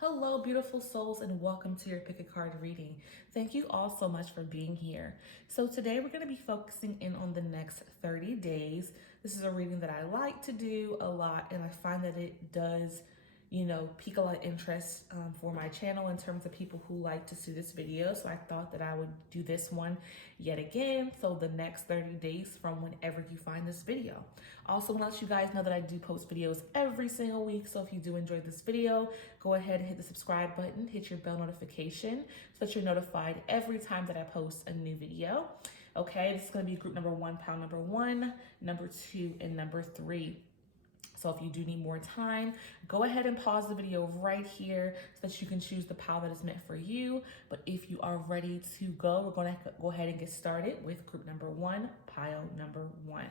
Hello, beautiful souls, and welcome to your Pick a Card reading. Thank you all so much for being here. So today we're going to be focusing in on the next 30 days. This is a reading that I like to do a lot, and I find that it does, pique a lot of interest for my channel in terms of people who like to see this video. So I thought that I would do this one yet again. So the next 30 days from whenever you find this video. Also want to let you guys know that I do post videos every single week. So if you do enjoy this video, go ahead and hit the subscribe button, hit your bell notification so that you're notified every time that I post a new video. Okay, this is going to be group number 1, pile number 1, number 2, and number 3. So if you do need more time, go ahead and pause the video right here so that you can choose the pile that is meant for you. But if you are ready to go, we're going to go ahead and get started with group number 1, pile number 1.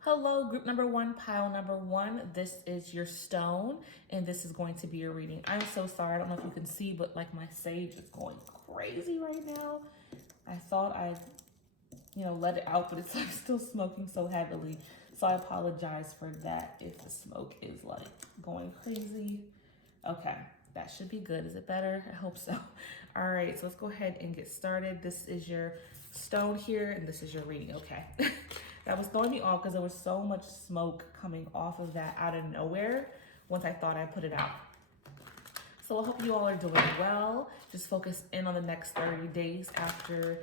Hello, group number 1, pile number 1. This is your stone, and this is going to be your reading. I'm so sorry. I don't know if you can see, but like my sage is going crazy right now. I thought I, let it out, but it's like still smoking so heavily. So I apologize for that if the smoke is like going crazy. Okay, that should be good. Is it better? I hope so. All right, so let's go ahead and get started. This is your stone here, and this is your reading. Okay. That was throwing me off because there was so much smoke coming off of that out of nowhere once I thought I put it out. So I hope you all are doing well. Just focus in on the next 30 days after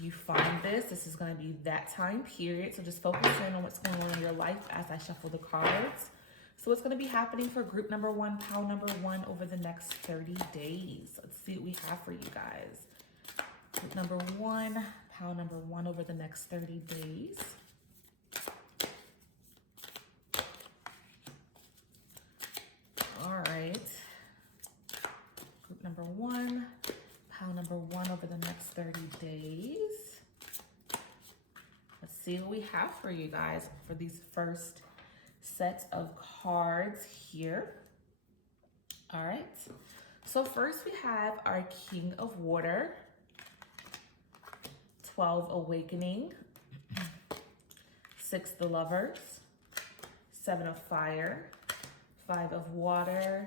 you find this. This is going to be that time period. So just focus in on what's going on in your life as I shuffle the cards. So what's going to be happening for group number 1, pile number 1 over the next 30 days. Let's see what we have for you guys. Group number 1, pile number 1 over the next 30 days. All right. Group number 1, pile number 1 over the next 30 days. Let's see what we have for you guys for these first set of cards here. All right. So first we have our King of Water, 12 Awakening, 6 the Lovers, 7 of Fire, 5 of Water,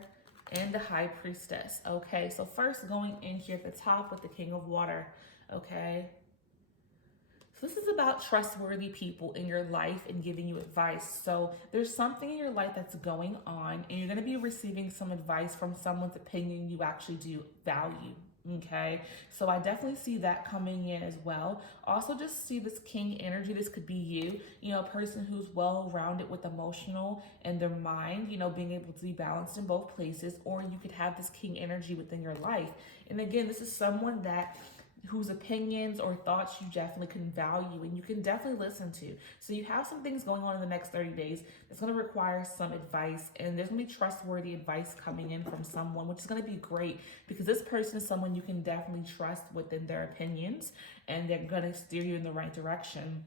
and the High Priestess. Okay, so first going in here at the top with the King of Water. Okay, so this is about trustworthy people in your life and giving you advice. So there's something in your life that's going on, and you're going to be receiving some advice from someone's opinion you actually do value. Okay, so I definitely see that coming in as well. Also just see this king energy. This could be you know, a person who's well-rounded with emotional and their mind, you know, being able to be balanced in both places, or you could have this king energy within your life. And again, this is someone whose opinions or thoughts you definitely can value and you can definitely listen to. So you have some things going on in the next 30 days that's going to require some advice, and there's going to be trustworthy advice coming in from someone, which is going to be great because this person is someone you can definitely trust within their opinions, and they're going to steer you in the right direction.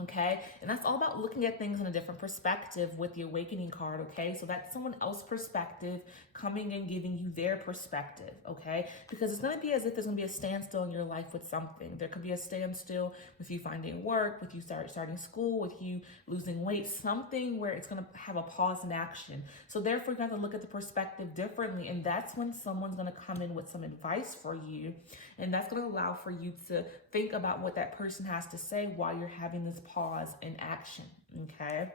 Okay, and that's all about looking at things in a different perspective with the Awakening card. Okay, so that's someone else's perspective coming and giving you their perspective. Okay, because it's going to be as if there's going to be a standstill in your life with something. There could be a standstill with you finding work, with you starting school, with you losing weight, something where it's going to have a pause in action. So therefore, you have to look at the perspective differently, and that's when someone's going to come in with some advice for you, and that's going to allow for you to think about what that person has to say while you're having this pause in action. Okay.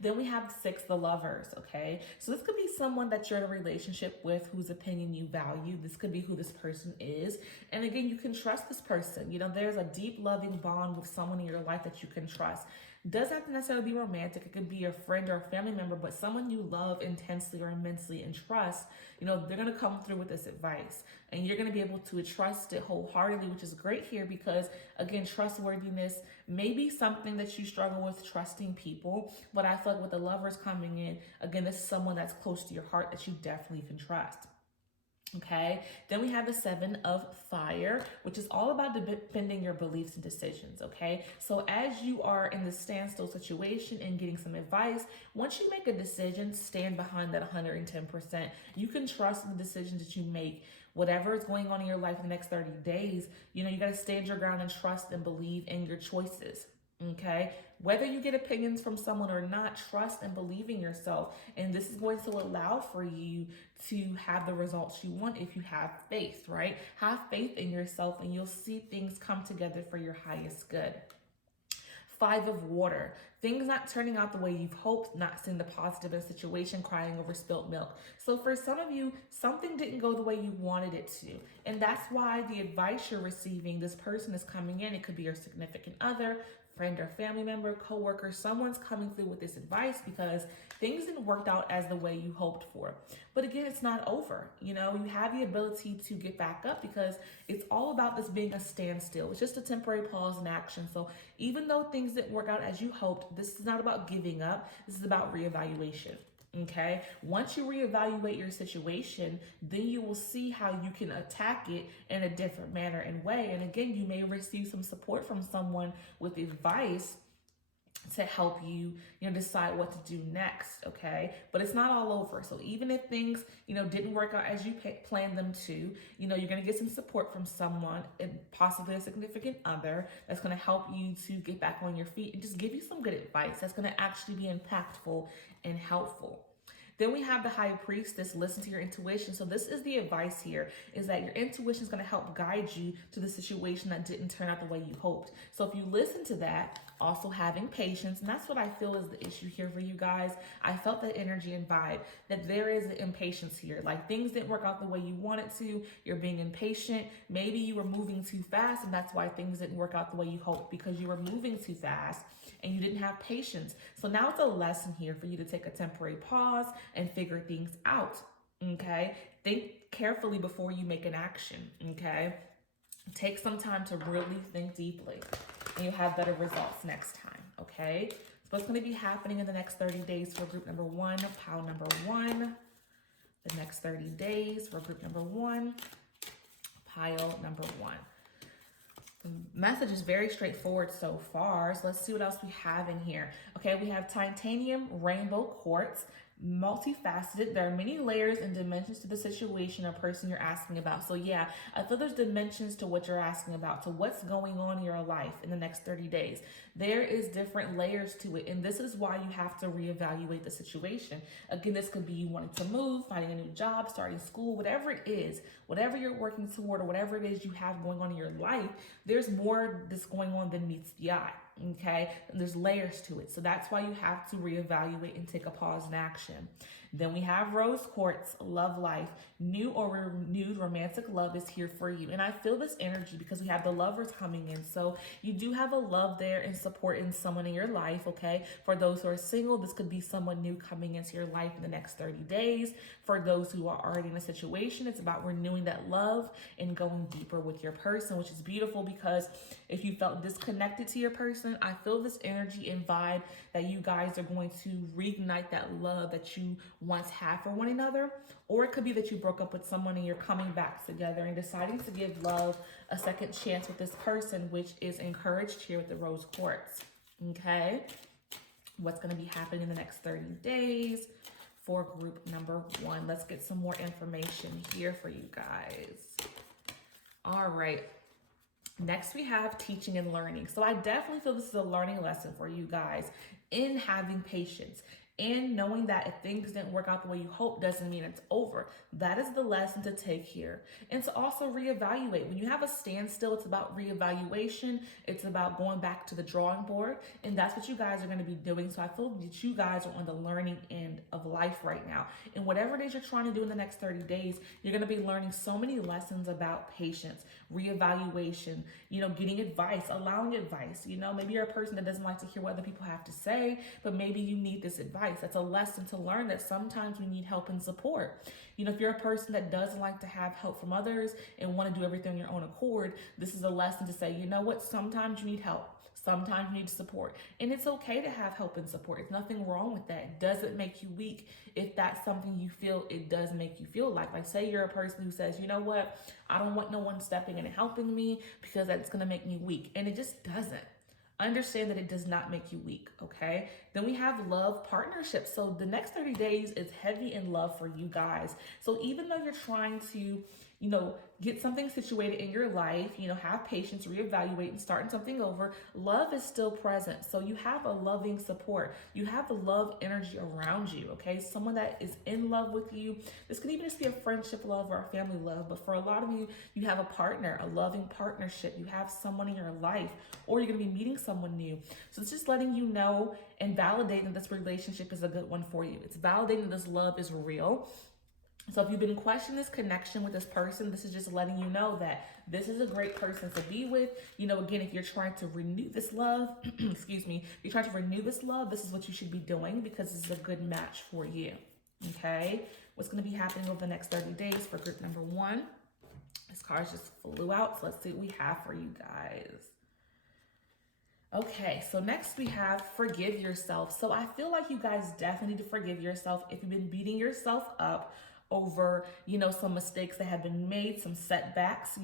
Then we have 6 the Lovers. Okay, so this could be someone that you're in a relationship with whose opinion you value. This could be who this person is, and again, you can trust this person. You know, there's a deep loving bond with someone in your life that you can trust. Doesn't have to necessarily be romantic. It could be a friend or a family member, but someone you love intensely or immensely and trust. You know, they're going to come through with this advice, and you're going to be able to trust it wholeheartedly, which is great here because, again, trustworthiness may be something that you struggle with trusting people, but I feel like with the Lovers coming in, again, this is someone that's close to your heart that you definitely can trust. Okay, then we have the 7 of Fire, which is all about defending your beliefs and decisions. Okay, so as you are in the standstill situation and getting some advice, once you make a decision, stand behind that 110%. You can trust in the decisions that you make. Whatever is going on in your life in the next 30 days, you know, you got to stand your ground and trust and believe in your choices. Okay, whether you get opinions from someone or not, trust and believe in yourself. And this is going to allow for you to have the results you want if you have faith, right? Have faith in yourself and you'll see things come together for your highest good. Five of water. Things not turning out the way you've hoped, not seeing the positive in a situation, crying over spilt milk. So for some of you, something didn't go the way you wanted it to. And that's why the advice you're receiving, this person is coming in. It could be your significant other, friend or family member, coworker, someone's coming through with this advice because things didn't work out as the way you hoped for. But again, it's not over. You know, you have the ability to get back up because it's all about this being a standstill. It's just a temporary pause in action. So even though things didn't work out as you hoped, this is not about giving up. This is about reevaluation. Okay, once you reevaluate your situation, then you will see how you can attack it in a different manner and way. And again, you may receive some support from someone with advice to help you, decide what to do next, okay? But it's not all over. So even if things, didn't work out as you planned them to, you're going to get some support from someone, and possibly a significant other, that's going to help you to get back on your feet and just give you some good advice that's going to actually be impactful and helpful. Then we have the high priestess, listen to your intuition. So this is the advice here, is that your intuition is going to help guide you to the situation that didn't turn out the way you hoped. So if you listen to that, also having patience, and that's what I feel is the issue here for you guys. I felt that energy and vibe, that there is impatience here. Like things didn't work out the way you wanted to. You're being impatient. Maybe you were moving too fast, and that's why things didn't work out the way you hoped, because you were moving too fast and you didn't have patience. So now it's a lesson here for you to take a temporary pause and figure things out, okay? Think carefully before you make an action, okay? Take some time to really think deeply, and you'll have better results next time, okay? So what's going to be happening in the next 30 days for group number one, pile number one? The next 30 days for group number one, pile number one. The message is very straightforward so far. So let's see what else we have in here. Okay, we have titanium rainbow quartz, multifaceted. There are many layers and dimensions to the situation or person you're asking about. So yeah, I feel there's dimensions to what you're asking about, to what's going on in your life in the next 30 days. There is different layers to it, and this is why you have to reevaluate the situation. Again, this could be you wanting to move, finding a new job, starting school, whatever it is, whatever you're working toward, or whatever it is you have going on in your life, there's more that's going on than meets the eye. Okay, and there's layers to it. So that's why you have to reevaluate and take a pause in action. Then we have rose quartz, love life. New or renewed romantic love is here for you. And I feel this energy because we have the lovers coming in. So you do have a love there and support in someone in your life, okay? For those who are single, this could be someone new coming into your life in the next 30 days. For those who are already in a situation, it's about renewing that love and going deeper with your person, which is beautiful, because if you felt disconnected to your person, I feel this energy and vibe that you guys are going to reignite that love that you once had for one another. Or it could be that you broke up with someone and you're coming back together and deciding to give love a second chance with this person, which is encouraged here with the rose quartz. Okay, what's going to be happening in the next 30 days for group number one? Let's get some more information here for you guys. All right. Next, we have teaching and learning. So I definitely feel this is a learning lesson for you guys in having patience. And knowing that if things didn't work out the way you hope doesn't mean it's over. That is the lesson to take here. And to also reevaluate. When you have a standstill, it's about reevaluation. It's about going back to the drawing board. And that's what you guys are going to be doing. So I feel that you guys are on the learning end of life right now. And whatever it is you're trying to do in the next 30 days, you're going to be learning so many lessons about patience, reevaluation, getting advice, allowing advice. Maybe you're a person that doesn't like to hear what other people have to say, but maybe you need this advice. That's a lesson to learn, that sometimes we need help and support. If you're a person that doesn't like to have help from others and want to do everything on your own accord, this is a lesson to say, you know what, sometimes you need help. Sometimes you need support. And it's okay to have help and support. There's nothing wrong with that. It doesn't make you weak if that's something you feel it does make you feel like. Like, say you're a person who says, you know what, I don't want no one stepping in and helping me because that's going to make me weak. And it just doesn't. Understand that it does not make you weak, okay? Then we have love partnerships. So the next 30 days is heavy in love for you guys. So even though you're trying to, get something situated in your life, have patience, reevaluate, and starting something over. Love is still present. So you have a loving support. You have a love energy around you, okay? Someone that is in love with you. This could even just be a friendship love or a family love, but for a lot of you, you have a partner, a loving partnership. You have someone in your life, or you're going to be meeting someone new. So it's just letting you know and validating that this relationship is a good one for you. It's validating this love is real. So if you've been questioning this connection with this person, this is just letting you know that this is a great person to be with. Again, if you're trying to renew this love, excuse me, if you're trying to renew this love, this is what you should be doing because this is a good match for you. Okay? What's going to be happening over the next 30 days for group number 1? This card just flew out, so let's see what we have for you guys. Okay, so next we have forgive yourself. So I feel like you guys definitely need to forgive yourself if you've been beating yourself up over, some mistakes that have been made, some setbacks,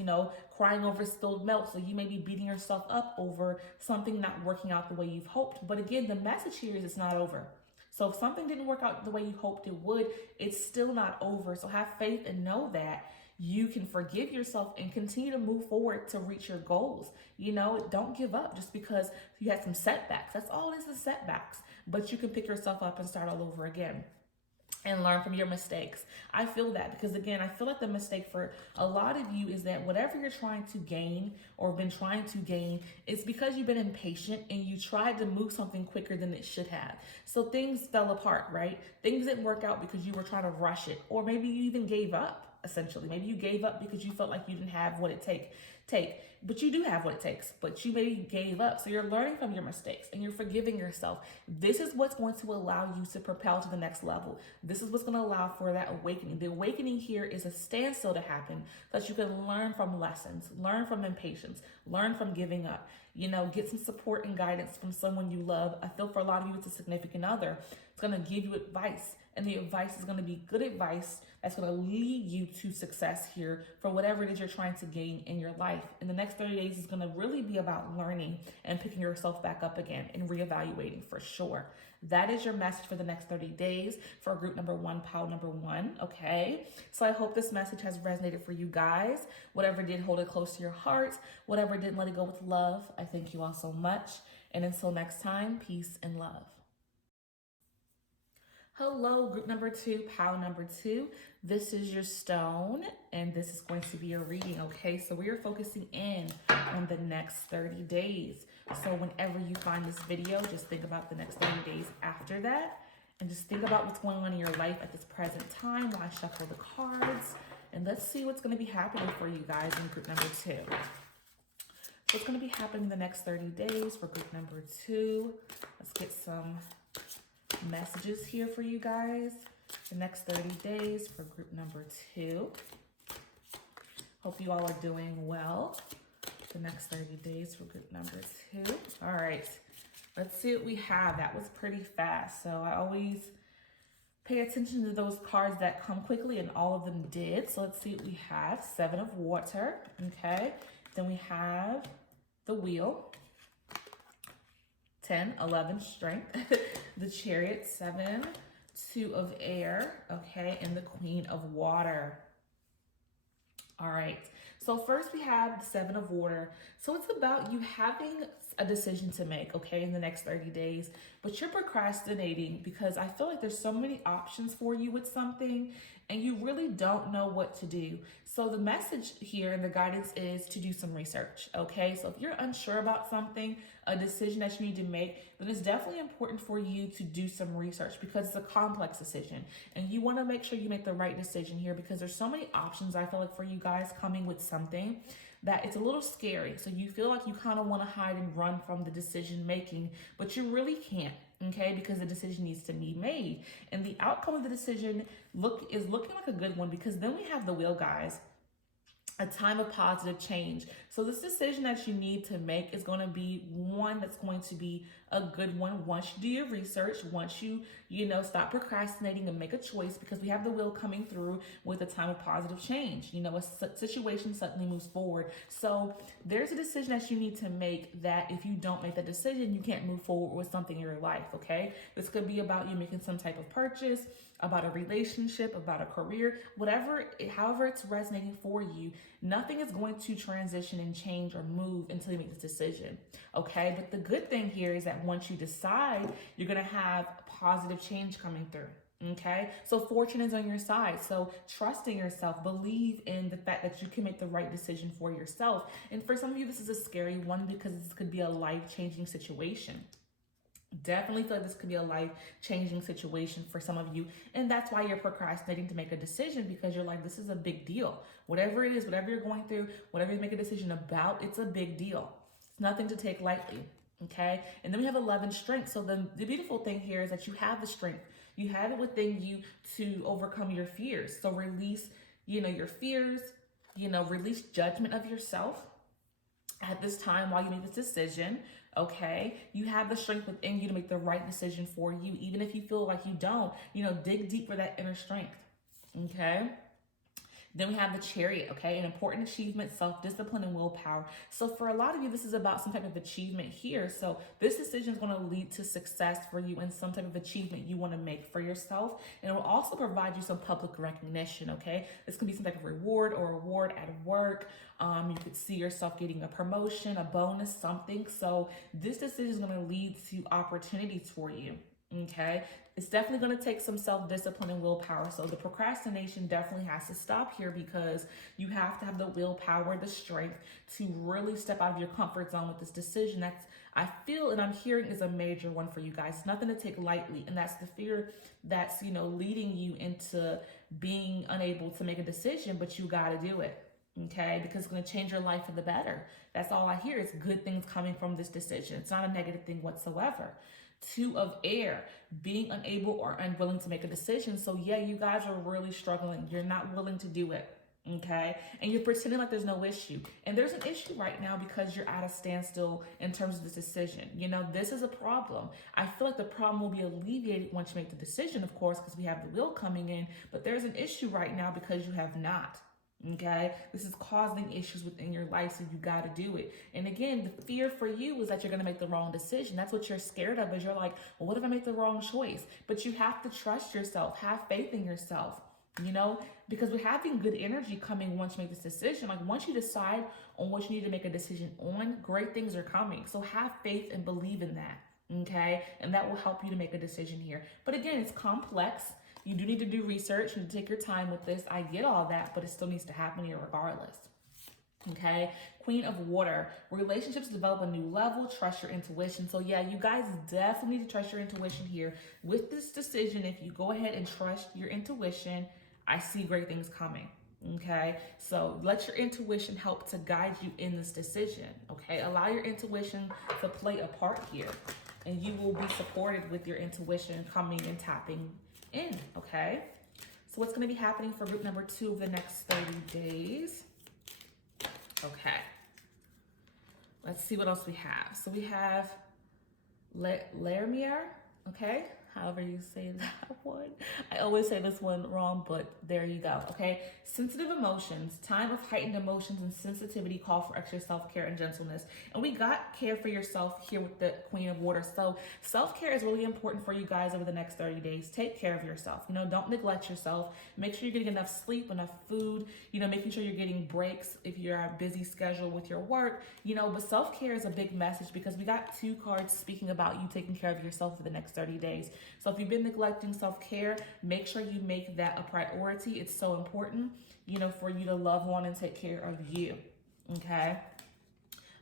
crying over spilled milk. So you may be beating yourself up over something not working out the way you've hoped. But again, the message here is it's not over. So if something didn't work out the way you hoped it would, it's still not over. So have faith and know that you can forgive yourself and continue to move forward to reach your goals. Don't give up just because you had some setbacks. That's all it is setbacks. But you can pick yourself up and start all over again and learn from your mistakes. I feel that because, again, I feel like the mistake for a lot of you is that whatever you're trying to gain or been trying to gain, it's because you've been impatient and you tried to move something quicker than it should have. So things fell apart, right? Things didn't work out because you were trying to rush it, or maybe you even gave up, essentially. Maybe you gave up because you felt like you didn't have what it take, but you do have what it takes, but you maybe gave up. So you're learning from your mistakes and you're forgiving yourself. This is what's going to allow you to propel to the next level. This is what's going to allow for that awakening. The awakening here is a standstill to happen so that you can learn from lessons, learn from impatience, learn from giving up, get some support and guidance from someone you love. I feel for a lot of you, it's a significant other. It's going to give you advice, and the advice is going to be good advice that's going to lead you to success here for whatever it is you're trying to gain in your life. In the next 30 days is going to really be about learning and picking yourself back up again and reevaluating for sure. That is your message for the next 30 days for group number 1, pile number 1. Okay. So I hope this message has resonated for you guys. Whatever did, hold it close to your heart. Whatever didn't, let it go with love. I thank you all so much. And until next time, peace and love. Hello, group number 2, pile number 2. This is your stone, and this is going to be your reading, okay? So we are focusing in on the next 30 days. So whenever you find this video, just think about the next 30 days after that, and just think about what's going on in your life at this present time while I shuffle the cards. And let's see what's going to be happening for you guys in group number 2. So what's going to be happening in the next 30 days for group number 2. Let's get some messages here for you guys. The next 30 days for group number 2. Hope you all are doing well. The next 30 days for group number 2. All right, let's see what we have. That was pretty fast. So I always pay attention to those cards that come quickly, and all of them did. So let's see what we have. 7 of water. Okay. Then we have the wheel. 10, 11, strength. The chariot, 7, 2 of air, okay, and the queen of water. All right, so first we have the 7 of water. So it's about you having a decision to make, okay, in the next 30 days, but you're procrastinating because I feel like there's so many options for you with something and you really don't know what to do. So the message here and the guidance is to do some research, okay? So if you're unsure about something, a decision that you need to make, then it's definitely important for you to do some research because it's a complex decision. And you wanna make sure you make the right decision here because there's so many options, I feel like, for you guys coming with something that it's a little scary. So you feel like you kind of want to hide and run from the decision making, but you really can't, okay? Because the decision needs to be made. And the outcome of the decision is looking like a good one because then we have the wheel, guys. a time of positive change. So this decision that you need to make is going to be one that's going to be a good one once you do your research, once you stop procrastinating and make a choice, because we have the will coming through with a time of positive change. A situation suddenly moves forward. So there's a decision that you need to make that if you don't make the decision, you can't move forward with something in your life, okay? This could be about you making some type of purchase, about a relationship, about a career, however it's resonating for you. Nothing is going to transition and change or move until you make this decision, okay? But the good thing here is that once you decide, you're going to have positive change coming through. Okay, so fortune is on your side. So trust in yourself, believe in the fact that you can make the right decision for yourself. And for some of you, this is a scary one because this could be a life-changing situation. Definitely feel like this could be a life-changing situation for some of you. And that's why you're procrastinating to make a decision, because you're like, this is a big deal. Whatever it is, whatever you're going through, whatever you make a decision about, it's a big deal. It's nothing to take lightly. Okay. And then we have 11 strength. So the beautiful thing here is that you have the strength. You have it within you to overcome your fears. So release, your fears, release judgment of yourself at this time while you make this decision. Okay, you have the strength within you to make the right decision for you, even if you feel like you don't. Dig deep for that inner strength. Okay. Then we have the Chariot, okay? An important achievement, self-discipline, and willpower. So for a lot of you, this is about some type of achievement here. So this decision is going to lead to success for you and some type of achievement you want to make for yourself. And it will also provide you some public recognition, okay? This can be some type of reward or award at work. You could see yourself getting a promotion, a bonus, something. So this decision is going to lead to opportunities for you. Okay, it's definitely going to take some self-discipline and willpower. So the procrastination definitely has to stop here, because you have to have the willpower, the strength to really step out of your comfort zone with this decision. That's, I feel and I'm hearing, is a major one for you guys. It's nothing to take lightly. And that's the fear that's, leading you into being unable to make a decision, but you got to do it. Okay, because it's going to change your life for the better. That's all I hear is good things coming from this decision. It's not a negative thing whatsoever. 2 of air, being unable or unwilling to make a decision. So yeah, you guys are really struggling. You're not willing to do it. Okay. And you're pretending like there's no issue. And there's an issue right now because you're at a standstill in terms of this decision. This is a problem. I feel like the problem will be alleviated once you make the decision, of course, because we have the will coming in. But there's an issue right now because you have not. Okay, this is causing issues within your life, so you got to do it. And again, the fear for you is that you're going to make the wrong decision. That's what you're scared of, is you're like, well, what if I make the wrong choice? But you have to trust yourself, have faith in yourself, because we're having good energy coming once you make this decision. Like once you decide on what you need to make a decision on, great things are coming. So have faith and believe in that. Okay, and that will help you to make a decision here. But again, it's complex. You do need to do research and take your time with this. I get all that, but it still needs to happen here regardless. Okay, Queen of Water. Relationships develop a new level. Trust your intuition. So yeah, you guys definitely need to trust your intuition here. With this decision, if you go ahead and trust your intuition, I see great things coming. Okay, so let your intuition help to guide you in this decision. Okay, allow your intuition to play a part here, and you will be supported with your intuition coming and tapping in. Okay, so what's going to be happening for group number 2 of the next 30 days? Okay, let's see what else we have. So we have Lermier, okay, however you say that one. I always say this one wrong, but there you go. Okay, sensitive emotions. Time of heightened emotions and sensitivity call for extra self-care and gentleness. And we got care for yourself here with the Queen of Water. So self-care is really important for you guys over the next 30 days. Take care of yourself. Don't neglect yourself. Make sure you're getting enough sleep, enough food, making sure you're getting breaks if you're on a busy schedule with your work, but self-care is a big message, because we got 2 cards speaking about you taking care of yourself for the next 30 days. So if you've been neglecting self-care, make sure you make that a priority. It's so important, for you to love on and take care of you. Okay.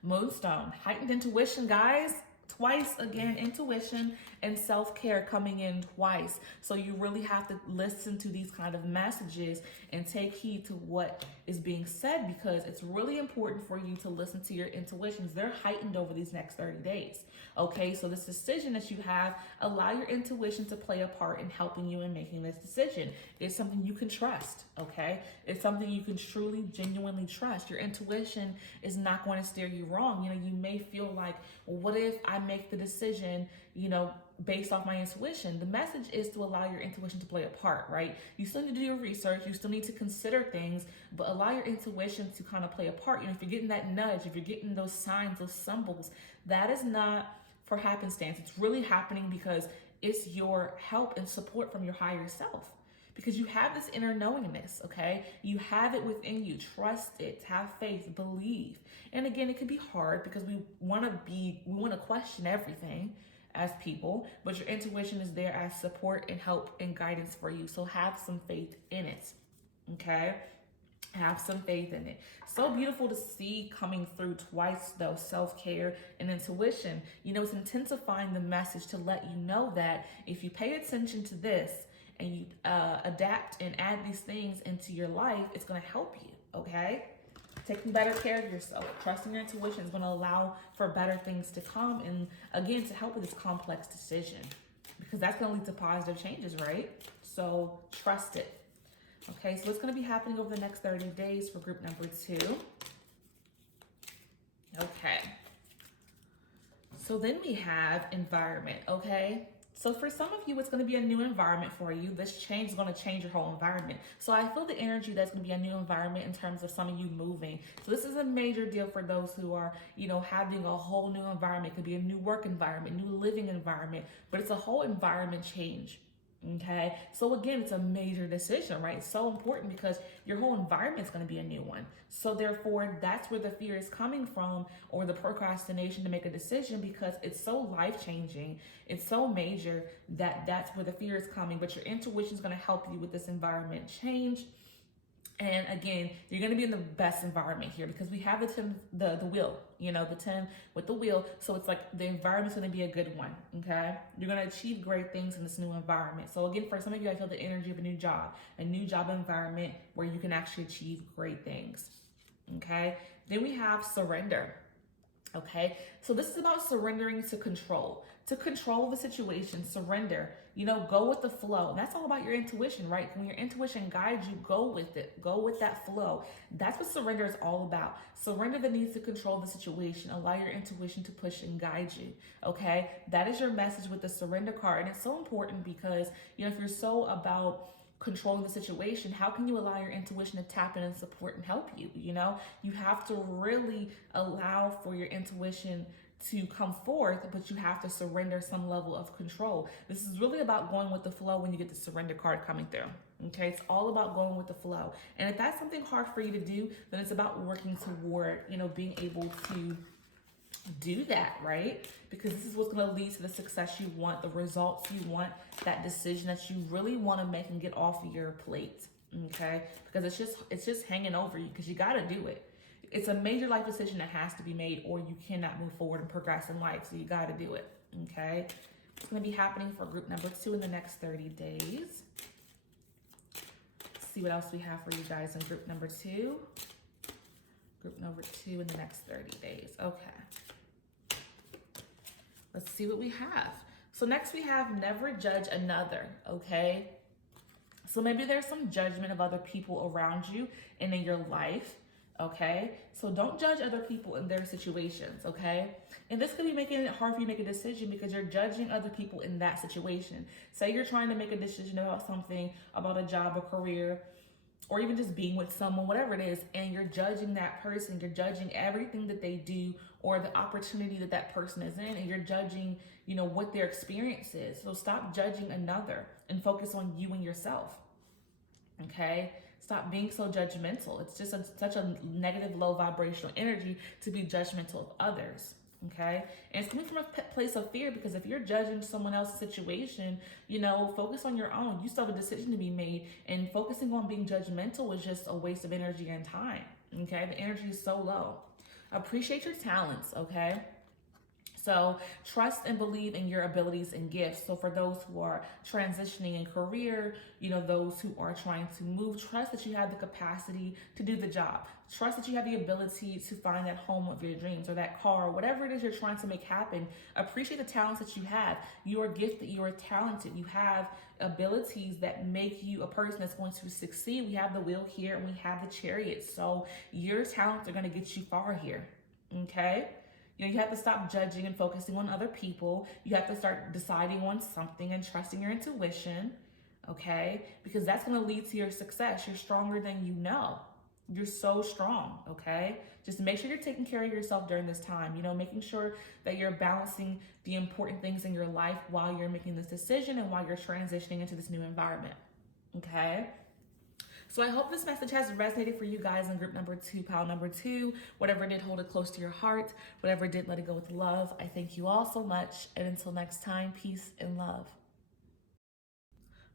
Moonstone, heightened intuition, guys. Twice again, intuition and self-care coming in twice. So you really have to listen to these kind of messages and take heed to what is being said, because it's really important for you to listen to your intuitions. They're heightened over these next 30 days. Okay, so this decision that you have, allow your intuition to play a part in helping you in making this decision. It's something you can trust, okay? It's something you can truly, genuinely trust. Your intuition is not going to steer you wrong. You know, you may feel like, well, what if I make the decision, you know, based off my intuition? The message is to allow your intuition to play a part, right? You still need to do your research. You still need to consider things, but allow your intuition to kind of play a part. You know, if you're getting that nudge, if you're getting those signs, those symbols, that is not for happenstance. It's really happening because it's your help and support from your higher self. Because you have this inner knowingness, okay? You have it within you. Trust it, have faith, believe. And again, it can be hard because we want to question everything as people, but your intuition is there as support and help and guidance for you. So have some faith in it, okay? Have some faith in it. So beautiful to see coming through twice though, self-care and intuition. You know, it's intensifying the message to let you know that if you pay attention to this and you adapt and add these things into your life, it's going to help you, okay? Taking better care of yourself, trusting your intuition is going to allow for better things to come, and again, to help with this complex decision, because that's going to lead to positive changes, right? So trust it. Okay, so what's going to be happening over the next 30 days for group number 2? Okay. So then we have environment, okay? So for some of you, it's going to be a new environment for you. This change is going to change your whole environment. So I feel the energy that's going to be a new environment in terms of some of you moving. So this is a major deal for those who are, you know, having a whole new environment. It could be a new work environment, new living environment, but it's a whole environment change. Okay, so again, it's a major decision, right? It's so important because your whole environment is going to be a new one. So therefore, that's where the fear is coming from, or the procrastination to make a decision, because it's so life-changing, it's so major that that's where the fear is coming. But your intuition is going to help you with this environment change. And again, you're going to be in the best environment here, because we have the wheel, you know, the 10 with the wheel. So it's like the environment's going to be a good one. Okay. You're going to achieve great things in this new environment. So again, for some of you, I feel the energy of a new job environment where you can actually achieve great things. Okay. Then we have surrender. Okay. So this is about surrendering to control the situation, surrender, you know, go with the flow. And that's all about your intuition, right? When your intuition guides you, go with it, go with that flow. That's what surrender is all about. Surrender that needs to control the situation. Allow your intuition to push and guide you. Okay. That is your message with the surrender card. And it's so important because, you know, if you're so about controlling the situation, how can you allow your intuition to tap in and support and help you? You know, you have to really allow for your intuition to come forth, but you have to surrender some level of control. This is really about going with the flow when you get the surrender card coming through. Okay, it's all about going with the flow. And if that's something hard for you to do, then it's about working toward, you know, being able to do that, right? Because this is what's going to lead to the success you want, the results you want, that decision that you really want to make and get off of your plate. Okay, because it's just hanging over you, because you got to do it. It's a major life decision that has to be made, or you cannot move forward and progress in life. So you got to do it. Okay. It's going to be happening for group number 2 in the next 30 days. Let's see what else we have for you guys in group number 2. Group number 2 in the next 30 days. Okay. Let's see what we have. So next we have never judge another. Okay. So maybe there's some judgment of other people around you and in your life. Okay, so don't judge other people in their situations, okay? And this could be making it hard for you to make a decision because you're judging other people in that situation. Say you're trying to make a decision about something, about a job, a career, or even just being with someone, whatever it is, and you're judging that person, you're judging everything that they do or the opportunity that that person is in, and you're judging, you know, what their experience is. So stop judging another and focus on you and yourself, okay? Stop being so judgmental. It's just such a negative, low vibrational energy to be judgmental of others, okay? And it's coming from a place of fear, because if you're judging someone else's situation, you know, focus on your own. You still have a decision to be made, and focusing on being judgmental is just a waste of energy and time, okay? The energy is so low. Appreciate your talents, okay? So trust and believe in your abilities and gifts. So for those who are transitioning in career, those who are trying to move, trust that you have the capacity to do the job. Trust that you have the ability to find that home of your dreams or that car, or whatever it is you're trying to make happen. Appreciate the talents that you have. You are gifted, you are talented, you have abilities that make you a person that's going to succeed. We have the wheel here and we have the chariot. So your talents are going to get you far here. Okay? You have to stop judging and focusing on other people. You have to start deciding on something and trusting your intuition, okay? Because that's going to lead to your success. You're stronger than you know. You're so strong, okay? Just make sure you're taking care of yourself during this time, making sure that you're balancing the important things in your life while you're making this decision and while you're transitioning into this new environment, okay? So I hope this message has resonated for you guys in group number 2, pile number 2. Whatever did, hold it close to your heart. Whatever did, let it go with love. I thank you all so much. And until next time, peace and love.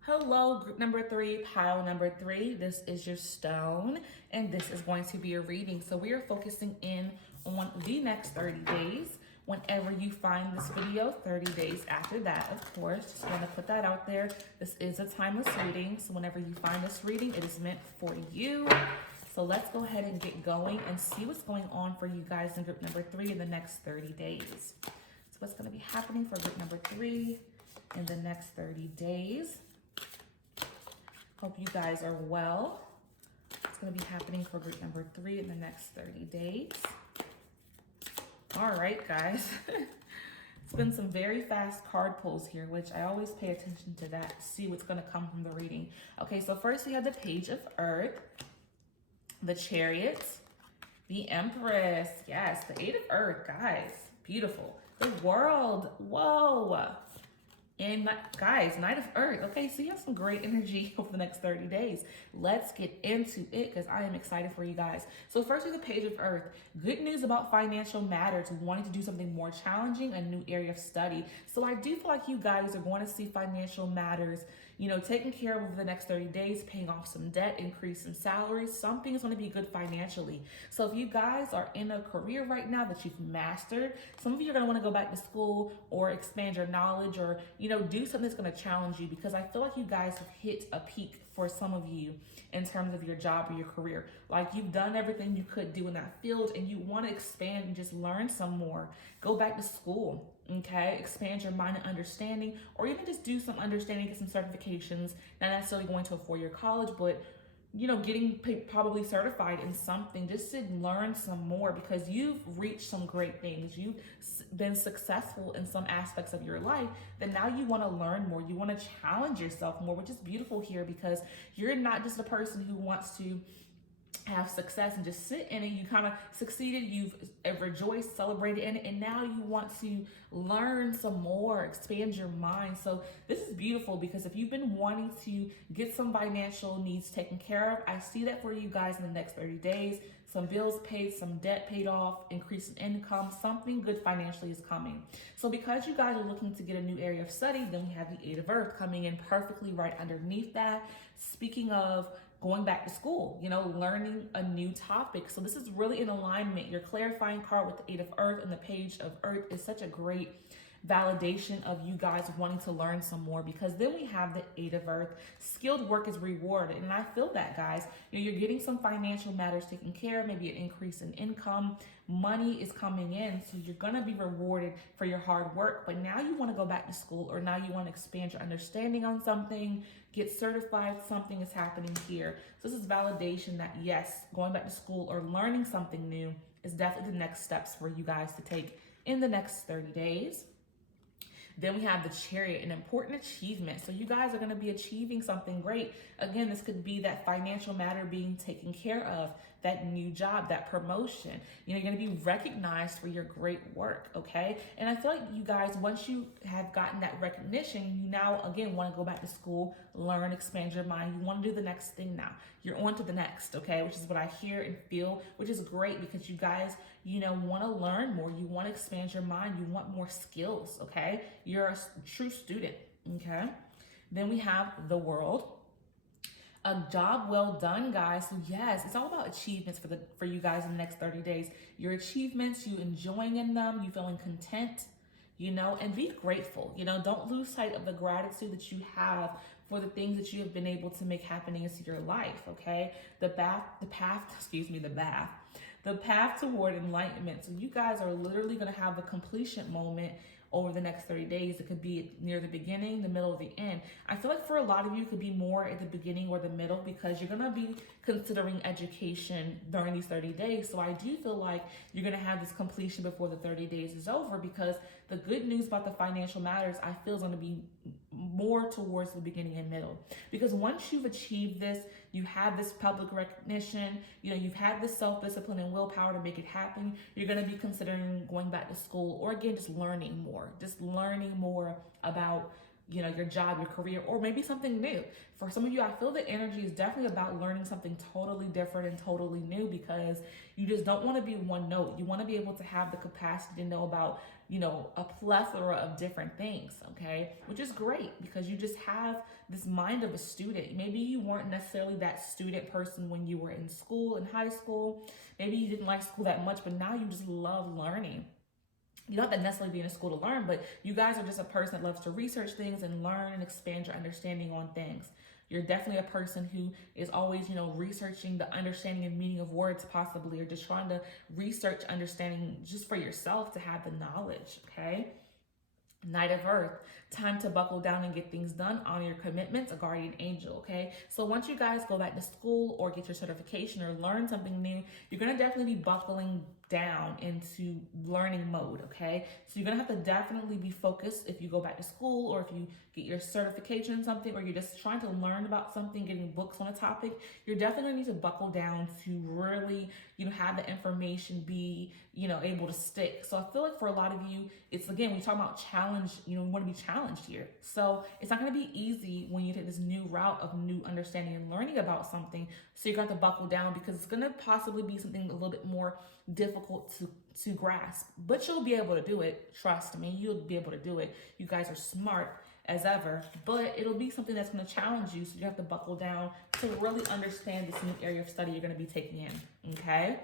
Hello, group number 3, pile number 3. This is your stone, and this is going to be a reading. So we are focusing in on the next 30 days. Whenever you find this video, 30 days after that, of course, just want to put that out there. This is a timeless reading, so whenever you find this reading, it is meant for you. So let's go ahead and get going and see what's going on for you guys in group number 3 in the next 30 days. So what's going to be happening for group number 3 in the next 30 days. Hope you guys are well. What's going to be happening for group number 3 in the next 30 days. All right, guys. It's been some very fast card pulls here, which I always pay attention to that, see what's going to come from the reading. Okay, so first we have the Page of Earth, the Chariot, the Empress. Yes, the 8 of Earth, guys. Beautiful. The World. Whoa. And guys, Knight of Earth. Okay, so you have some great energy over the next 30 days. Let's get into it because I am excited for you guys. So first with the Page of Earth, good news about financial matters, wanting to do something more challenging, a new area of study. So I do feel like you guys are going to see financial matters, taken care of over the next 30 days, paying off some debt, increase in salary. Something is going to be good financially. So if you guys are in a career right now that you've mastered, some of you are going to want to go back to school or expand your knowledge or, do something that's going to challenge you, because I feel like you guys have hit a peak for some of you in terms of your job or your career. Like you've done everything you could do in that field and you want to expand and just learn some more. Go back to school, okay? Expand your mind and understanding, or even just do some understanding, get some certifications, not necessarily going to a 4-year college, but getting probably certified in something just to learn some more, because you've reached some great things. You've been successful in some aspects of your life. Then now you want to learn more. You want to challenge yourself more, which is beautiful here, because you're not just a person who wants to have success and just sit in it. You kind of succeeded, you've rejoiced, celebrated in it, and now you want to learn some more, expand your mind. So this is beautiful, because if you've been wanting to get some financial needs taken care of, I see that for you guys in the next 30 days. Some bills paid, some debt paid off, increase in income, something good financially is coming. So because you guys are looking to get a new area of study, then we have the 8 of Earth coming in perfectly right underneath that. Speaking of going back to school, learning a new topic. So this is really in alignment. Your clarifying card with the 8 of Earth and the Page of Earth is such a great validation of you guys wanting to learn some more, because then we have the 8 of Earth. Skilled work is rewarded, and I feel that, guys. You're getting some financial matters taken care of, maybe an increase in income. Money is coming in, so you're going to be rewarded for your hard work. But now you want to go back to school, or now you want to expand your understanding on something, get certified. Something is happening here. So this is validation that yes, going back to school or learning something new is definitely the next steps for you guys to take in the next 30 days. Then we have the Chariot, an important achievement. So you guys are going to be achieving something great. Again, this could be that financial matter being taken care of, that new job, that promotion. You're going to be recognized for your great work, okay? And I feel like you guys, once you have gotten that recognition, you now, again, want to go back to school, learn, expand your mind. You want to do the next thing now. You're on to the next, okay? Which is what I hear and feel, which is great, because you guys, want to learn more. You want to expand your mind. You want more skills, okay? You're a true student, okay? Then we have the World. A job well done, guys. So yes, it's all about achievements for you guys in the next 30 days. Your achievements, you enjoying in them, you feeling content, and be grateful. Don't lose sight of the gratitude that you have for the things that you have been able to make happening into your life, okay? The path toward enlightenment. So you guys are literally going to have a completion moment over the next 30 days. It could be near the beginning, the middle, or the end. I feel like for a lot of you, it could be more at the beginning or the middle because you're going to be considering education during these 30 days. So I do feel like you're going to have this completion before the 30 days is over, because the good news about the financial matters, I feel, is going to be more towards the beginning and middle. Because once you've achieved this, you have this public recognition, you've had this self-discipline and willpower to make it happen, you're going to be considering going back to school, or again, just learning more about your job, your career, or maybe something new. For some of you, I feel the energy is definitely about learning something totally different and totally new, because you just don't want to be one note. You want to be able to have the capacity to know about, a plethora of different things, okay? Which is great, because you just have this mind of a student. Maybe you weren't necessarily that student person when you were in school, in high school. Maybe you didn't like school that much, but now you just love learning. You don't have to necessarily be in a school to learn, but you guys are just a person that loves to research things and learn and expand your understanding on things. You're definitely a person who is always, researching the understanding and meaning of words possibly, or just trying to research understanding just for yourself to have the knowledge, okay? Knight of Earth, time to buckle down and get things done, honor your commitments, a guardian angel, okay? So once you guys go back to school or get your certification or learn something new, you're going to definitely be buckling down into learning mode, okay? So you're going to have to definitely be focused if you go back to school, or if you get your certification in something, or you're just trying to learn about something, getting books on a topic. You're definitely going to need to buckle down to really, have the information be, able to stick. So I feel like for a lot of you, it's, again, we talk about challenge, we want to be challenged here. So it's not going to be easy when you take this new route of new understanding and learning about something. So you're going to have to buckle down, because it's going to possibly be something a little bit more difficult to grasp, but you'll be able to do it. Trust me, you'll be able to do it. You guys are smart as ever, but it'll be something that's going to challenge you. So you have to buckle down to really understand this new area of study you're going to be taking in. Okay.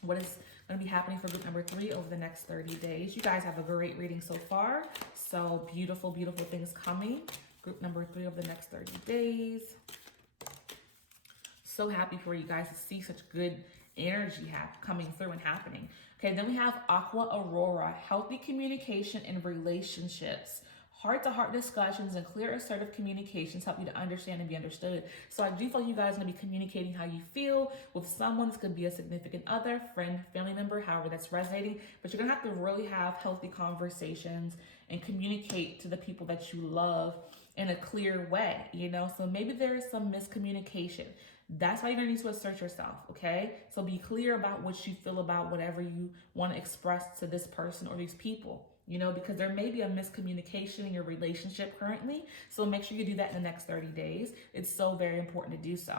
What is going to be happening for group number 3 over the next 30 days? You guys have a great reading so far. So beautiful, beautiful things coming. Group number 3 over the next 30 days. So happy for you guys to see such good energy coming through and happening. Okay, then we have Aqua Aurora, healthy communication and relationships. Heart-to-heart discussions and clear, assertive communications help you to understand and be understood. So I do feel like you guys are going to be communicating how you feel with someone. This could be a significant other, friend, family member, however that's resonating. But you're going to have to really have healthy conversations and communicate to the people that you love in a clear way, So maybe there is some miscommunication. That's why you're going to need to assert yourself, okay? So be clear about what you feel about whatever you want to express to this person or these people. Because there may be a miscommunication in your relationship currently. So make sure you do that in the next 30 days. It's so very important to do so.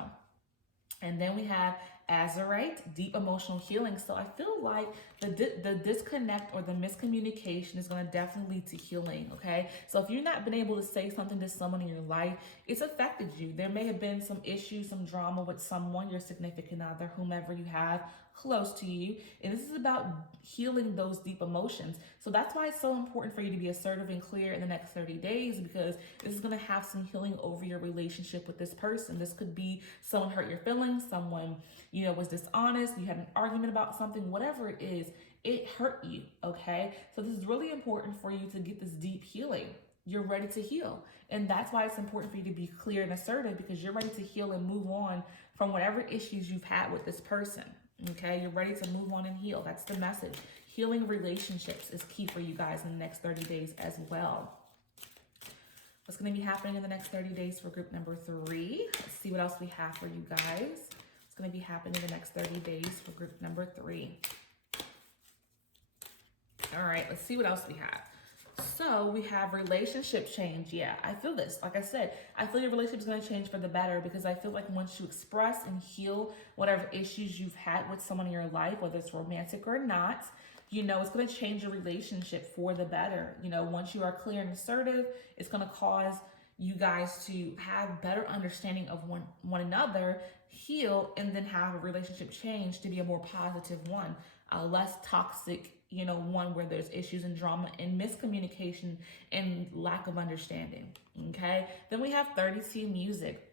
And then we have Azurite, deep emotional healing. So I feel like the disconnect or the miscommunication is going to definitely lead to healing, okay? So if you've not been able to say something to someone in your life, it's affected you. There may have been some issues, some drama with someone, your significant other, whomever you have close to you. And this is about healing those deep emotions. So that's why it's so important for you to be assertive and clear in the next 30 days, because this is going to have some healing over your relationship with this person. This could be someone hurt your feelings, someone, was dishonest, you had an argument about something, whatever it is, it hurt you, okay? So this is really important for you to get this deep healing. You're ready to heal. And that's why it's important for you to be clear and assertive, because you're ready to heal and move on from whatever issues you've had with this person. Okay, you're ready to move on and heal. That's the message. Healing relationships is key for you guys in the next 30 days as well. What's going to be happening in the next 30 days for group number 3? Let's see what else we have for you guys. What's going to be happening in the next 30 days for group number 3? All right, let's see what else we have. So we have relationship change. Yeah, I feel this. Like I said, I feel your relationship is going to change for the better, because I feel like once you express and heal whatever issues you've had with someone in your life, whether it's romantic or not, it's going to change your relationship for the better. Once you are clear and assertive, it's going to cause you guys to have better understanding of one another, heal, and then have a relationship change to be a more positive one, less toxic one where there's issues and drama and miscommunication and lack of understanding. Okay. Then we have 32 music.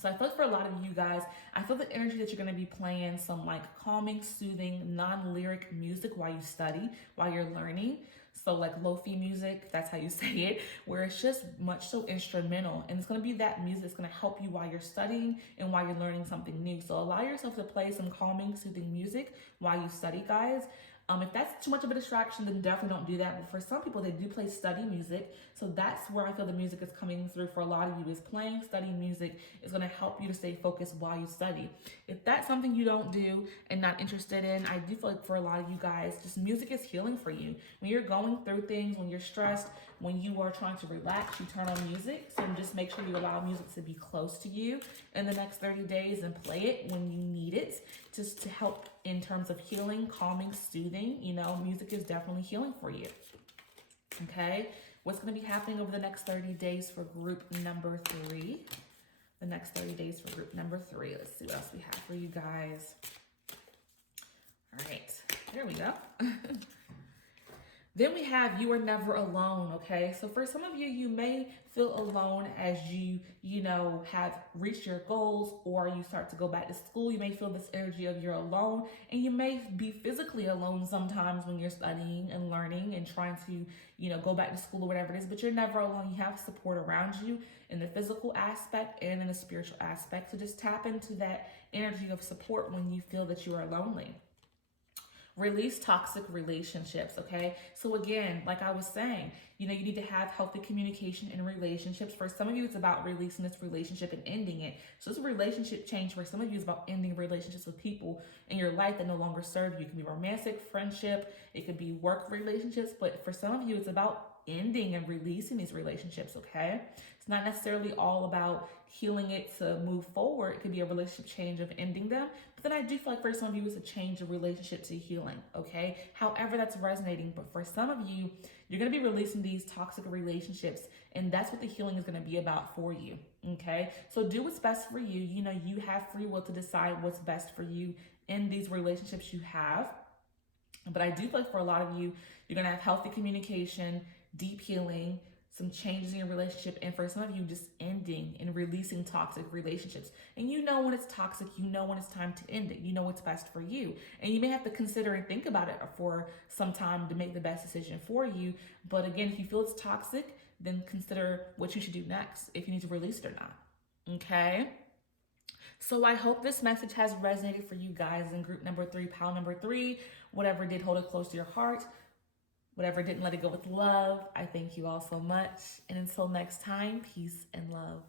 So I feel like for a lot of you guys, I feel the energy that you're going to be playing some like calming, soothing, non-lyric music while you study, while you're learning. So like lo-fi music, that's how you say it, where it's just much so instrumental. And it's going to be that music that's going to help you while you're studying and while you're learning something new. So allow yourself to play some calming, soothing music while you study, guys. If that's too much of a distraction, then definitely don't do that. But for some people, they do play study music. So that's where I feel the music is coming through for a lot of you, is playing study music is going to help you to stay focused while you study. If that's something you don't do and not interested in, I do feel like for a lot of you guys, just music is healing for you. When you're going through things, when you're stressed, when you are trying to relax, you turn on music. So just make sure you allow music to be close to you in the next 30 days and play it when you need it, just to help in terms of healing, calming, soothing. Music is definitely healing for you. Okay, what's going to be happening over the next 30 days for group number 3? The next 30 days for group number 3. Let's see what else we have for you guys. All right, there we go. Then we have you are never alone, okay? So for some of you, you may feel alone as you have reached your goals or you start to go back to school. You may feel this energy of you're alone, and you may be physically alone sometimes when you're studying and learning and trying to, go back to school or whatever it is, but you're never alone. You have support around you in the physical aspect and in the spiritual aspect. So just tap into that energy of support when you feel that you are lonely. Release toxic relationships, okay? So again, like I was saying, you need to have healthy communication in relationships. For some of you, it's about releasing this relationship and ending it. So it's a relationship change. For some of you, it's about ending relationships with people in your life that no longer serve you. It can be romantic, friendship, it could be work relationships, but for some of you, it's about ending and releasing these relationships, okay? It's not necessarily all about healing it to move forward. It could be a relationship change of ending them. But then I do feel like for some of you, it's a change of relationship to healing, okay? However that's resonating. But for some of you, you're going to be releasing these toxic relationships, and that's what the healing is going to be about for you, okay? So do what's best for you. You have free will to decide what's best for you in these relationships you have. But I do feel like for a lot of you, you're going to have healthy communication, deep healing, some changes in your relationship, and for some of you, just ending and releasing toxic relationships. And when it's toxic, when it's time to end it, what's best for you. And you may have to consider and think about it for some time to make the best decision for you. But again, if you feel it's toxic, then consider what you should do next, if you need to release it or not. Okay? So I hope this message has resonated for you guys in group number 3, pile number 3. Whatever did, hold it close to your heart. Whatever didn't, let it go with love. I thank you all so much. And until next time, peace and love.